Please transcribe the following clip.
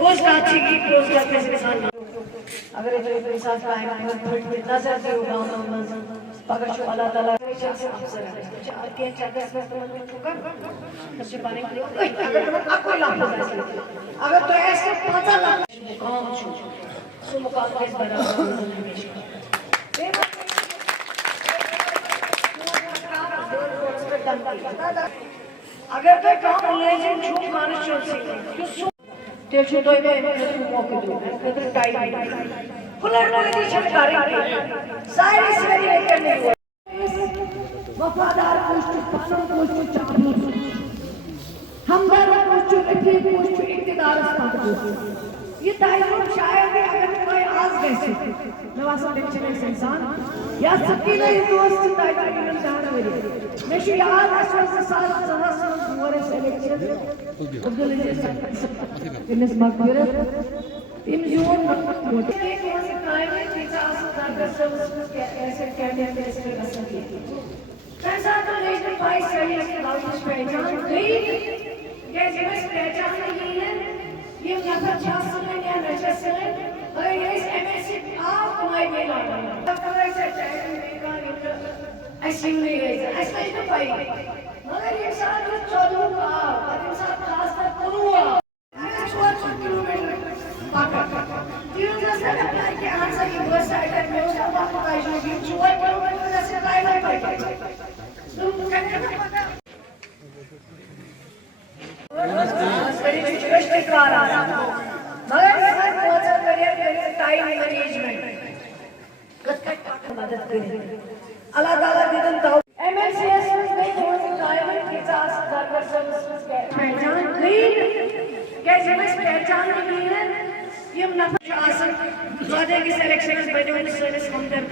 اس کا اچھی کی پوز کا کیسے انسان اگر جو انسان کا ہے نظر سے ہوگا پاگر شو اللہ تعالیٰ افسر ہے آگے چاہتے ہیں کچھ پانے کے لیے اگر کوئی لحظہ ہے اگر تو ایسے 5 لاکھ مقام چھو سو مقام کیس برابر ہمیشہ اگر تو کام لیجن چھو مانش چھو سکتے تیل چھو تو ایک موقع دو ادھر ٹائم کھلر کوئی نہیں چھٹکاری سائر اس میں نہیں کرنے ہوئے وفادار کوشچو پانوں کوشچو چاپلو ہمدار کوشچو رکھے کوشچو اقتدار استاد کوشچو یہ تعلیم شاید ہے اگر کوئی آز گیسے نواسا لیکچر ایسے انسان یا سکینہ ہی دوست تعلیم علم جانا میری میں شو یاد اسوال سال سنس مورے سے لیکچر عبدالعزیز انس مقبرت امزیون مقبرت ایک وزیر قائم ہے تیزا آسان درگر سروس ایسے کہنے ہیں ایسے میں رسل کی ایسا تو لیجن پائی صحیح ہے کہ باوش پہچان گئی یہ جمعس پہچان نہیں ہے یہ نفر 6 سنن یا نشست سنن اگر یہ اس ایم ایس سی آپ تمہائی بے لانا ہے تب تک ایسا چاہے میکان ایسی نہیں گئی ایسا ہی تو پائی مگر یہ انسان جو 14 کا اور انسان خاص کر قلوہ 14 کلومیٹر پاکا تیون جیسے اپنا کہ آنسا کی بہت سائٹر میں اس کا وقت کا جو 14 کلومیٹر جیسے قائم ہے پائی تم کہنے نہ پتا اشتکار آ مگر ہر بہت سا کریئر ٹائم مینجمنٹ مدد کریں اللہ تعالیٰ دیدن تاؤ ایم ایل سی ایس میں کون قائم ہے کساس درگر سروس پہچان گئی کیسے میں پہچان نہیں ہے یہ نفر آسن وعدے کی سلیکشن بڑے ہوئے سروس ہم در